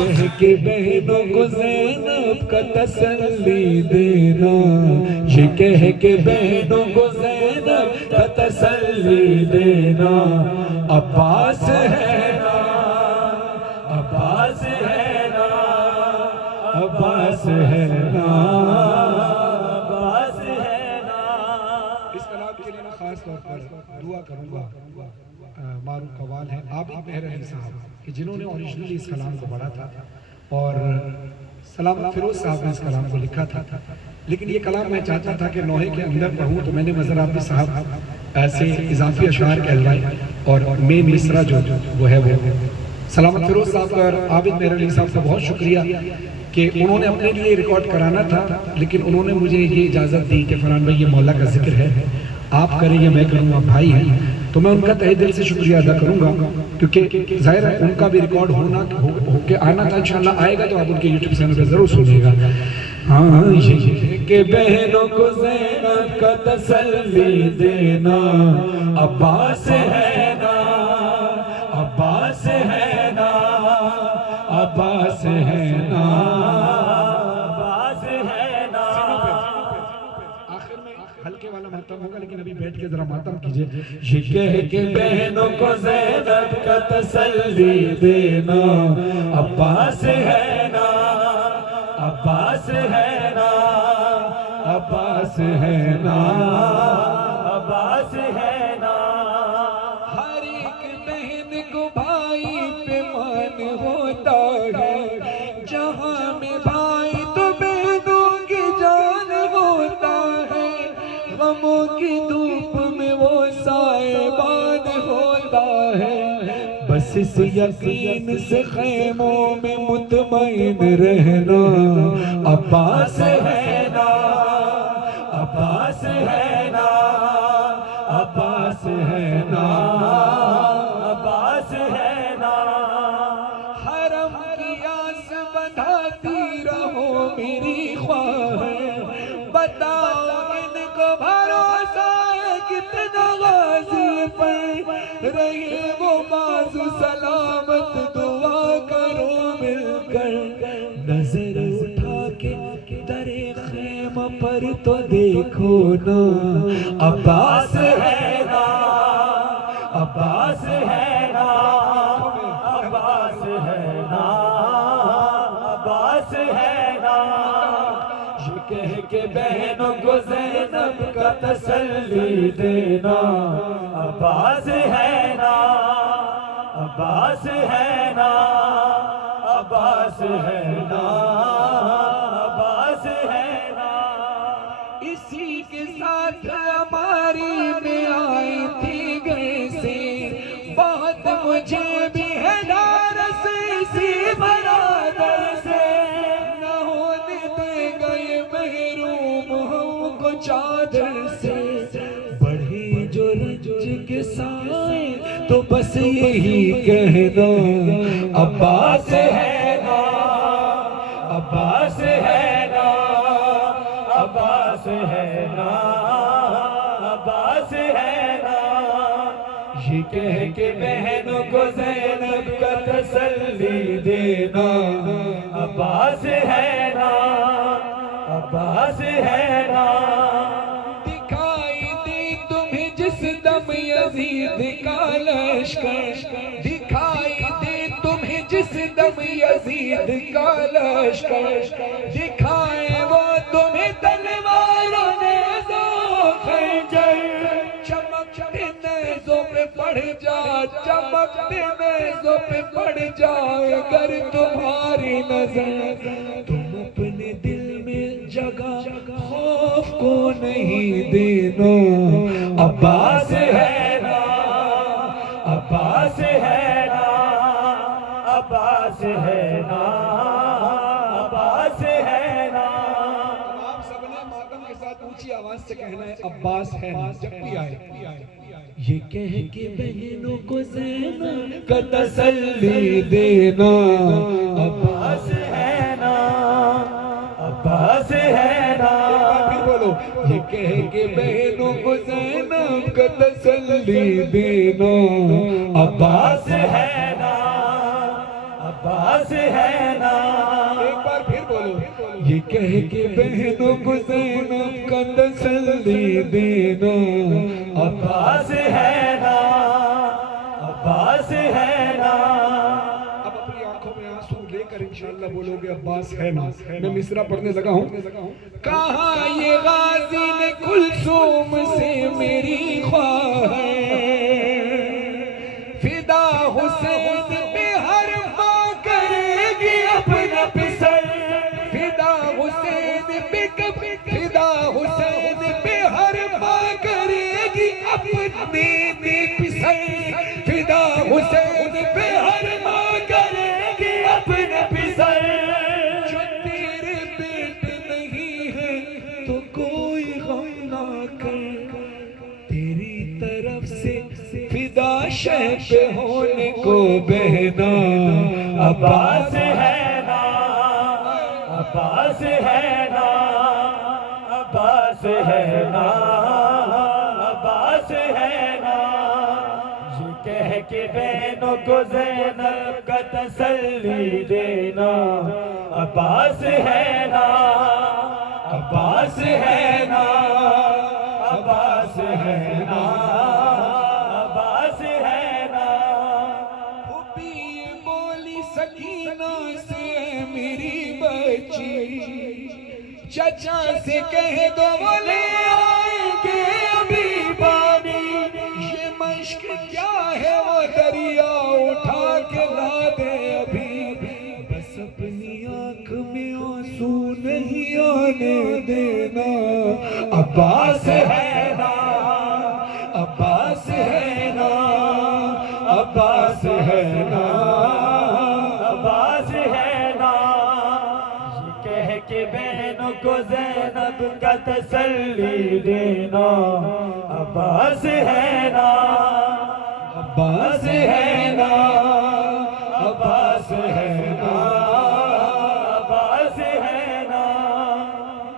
کہہ کے بہنوں کو زینب کا تسلی دینا، یہ کہہ کے بہنوں کو زینب کا تسلی دینا، عباس ہے نا، عباس ہے نا، عباس ہے نا، عباس ہے نا۔ اس کلام کے لیے خاص طور پر دعا کروں گا معروف قوال ہیں عابد مہر علی صاحب کہ جنہوں نے اوریجنلی اس کلام کو پڑھا تھا، اور سلامت فیروز صاحب نے اس کلام کو لکھا تھا، لیکن یہ کلام میں چاہتا تھا کہ نوحے کے اندر پڑھوں، تو میں نے مظہر عابدی صاحب ایسے اضافی اشعار کہلوائے، اور مین مصرع جو وہ ہے وہ سلامت فیروز صاحب اور عابد مہر علی صاحب کا بہت شکریہ کہ انہوں نے اپنے لیے ریکارڈ کرانا تھا، لیکن انہوں نے مجھے یہ اجازت دی کہ فرحان بھائی یہ مولا کا ذکر ہے، آپ کریں یا میں کروں، آپ بھائی ہیں، تو میں ان کا تہہ دل سے شکریہ ادا کروں گا، کیونکہ ظاہر ہے ان کا بھی ریکارڈ ہو کے آنا تھا، انشاءاللہ آئے گا تو آپ ان کے یوٹیوب چینل پہ ضرور سنیے گا۔ ہاں یہ کہ بہنوں کو زینب کا تسلی دینا، عباس ہے نا، عباس ہے نا، عباس ہے نا، عباس ہے نا۔ آخر میں ہلکے والا ماتم ہوگا، لیکن ابھی بیٹھ کے ذرا ماتم کیجئے۔ یہ کہہ کے بہنوں کو زینب کا تسلی دینا، عباس ہے نا، عباس ہے نا، عباس ہے نا، عباس ہے نا۔ ہر ایک بہن کو بھائی پہ مان ہوتا ہے، جہاں میں بھائی تو بہنوں کی جان ہوتا ہے، غموں کی دھوپ میں وہ سائبان ہوتا ہے، بس اس یقین سے خیموں میں مطمئن رہنا، عباس ہے نا، عباس ہے نا، عباس ہے نا، عباس ہے نا۔ حرم کی آس بندھاتی رہو میری خواہ، بتاؤ ان کو بھروسہ ہے کتنا غازی پر رہے وہ بازو سلامت، دعا کرو مل کر، نظر اٹھا کے در خیمہ پر تو دیکھو نا، عباس ہے نا، عباس ہے نا، عباس ہے نا، عباس ہے نا۔ یہ کہہ کے بہنوں کو زینب کا تسلی دینا، عباس ہے نا، عباس ہے نا، عباس ہے نا، عباس ہے نا۔ اسی کے ساتھ ہماری میں آئی تھی گھر سے، بہت مجھے بھی ہے ڈارس اسی برادر سے، نہ ہونے دے گئے محروم ہم کو چادر سے، بڑھے جو رنج کے سائے تو بس یہی کہنا، عباس ہے نا، عباس ہے نا، عباس ہے نا، عباس ہے نا۔ یہ کہہ کے بہنوں کو زینب کا تسلی دینا، عباس ہے نا، عباس ہے نا۔ دکھائی دی تمہیں جس دم یزید کا لشکر، دکھائی دی تمہیں جس دم یزید کا لشکر، دکھائے وہ تمہیں تلواروں نیزوں خنجر، چمکتے نیزوں پہ پڑ جا، چمکتے نیزوں پہ پڑ جائے اگر تمہاری نظر، تم اپنے دل میں جگہ خوف کو نہیں دینا، عباس ہے نا، عباس ہے نا، عباس ہے نا، عباس ہے نا۔ آپ سب نے ماتم کے ساتھ اونچی آواز سے کہنا ہے، عباس ہے نا، جب بھی آئے۔ یہ کہہ کے بہنوں کو زینب کا تسلی دینا، عباس ہے نا، عباس ہے نا۔ پھر بولو، یہ کہہ کے بہنوں کو زینب کا تسلی دینا، عباس ہے نا، عباس ہے کہہ کے بہنوں کو زینب کا تسلی دینا، عباس ہے نا، عباس ہے نا۔ اب اپنی آنکھوں میں آنسو لے کر انشاءاللہ بولو گے عباس ہے نا۔ میں مصرع پڑھنے لگا ہوں۔ کہاں یہ غازی نے کلثوم سے میری خواہ ہے، فدا حسین پہ ہر ماں کرے گی اپنا پسر، فدا حسین پہ فدا حسین پہ ہر ماں کرے گی اپنی پسر، فدا حسین پہ ہر ماں کرے گی اپنا پسر۔ جو تیرے بیٹے نہیں ہے تو کوئی غم نہ کر، تیری طرف سے فدا شہ پہ ہونے کو بہنا، عباس ہے نا، عباس ہے نا، عباس ہے نا، عباس ہے نا۔ یہ کہہ کے بہنوں کو زینب کا تسلی دینا، عباس ہے نا، عباس ہے نا، عباس ہے نا، عباس ہے نا۔ پھوپھی بولی سکینہ سے اے میری بچی، چچا سے کہہ دو وہ لے آئیں گے ابھی پانی، یہ مشک کیا ہے وہ دریا اٹھا کے لا دے ابھی، بس اپنی آنکھ میں آنسو نہیں آنے دینا، عباس ہے نا، عباس ہے نا، عباس ہے نا، عباس ہے نا۔ یہ کہہ کے بہنوں کو زینب کا تسلی دینا، عباس ہے نا، عباس ہے نا، عباس ہے نا، عباس ہے نا۔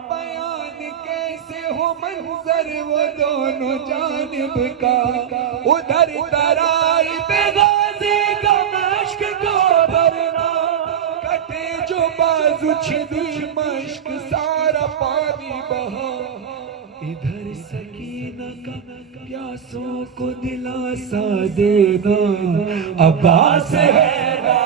بیان کیسے ہو منظر وہ دونوں جانب کا، ادھر ترائی پہ غازی کا مشک کو بھرنا، کٹے جو بازو چھدی مشک سارا پانی بہا، ادھر سکینہ کا پیاسوں کو دلاسا دینا، عباس ہے نا،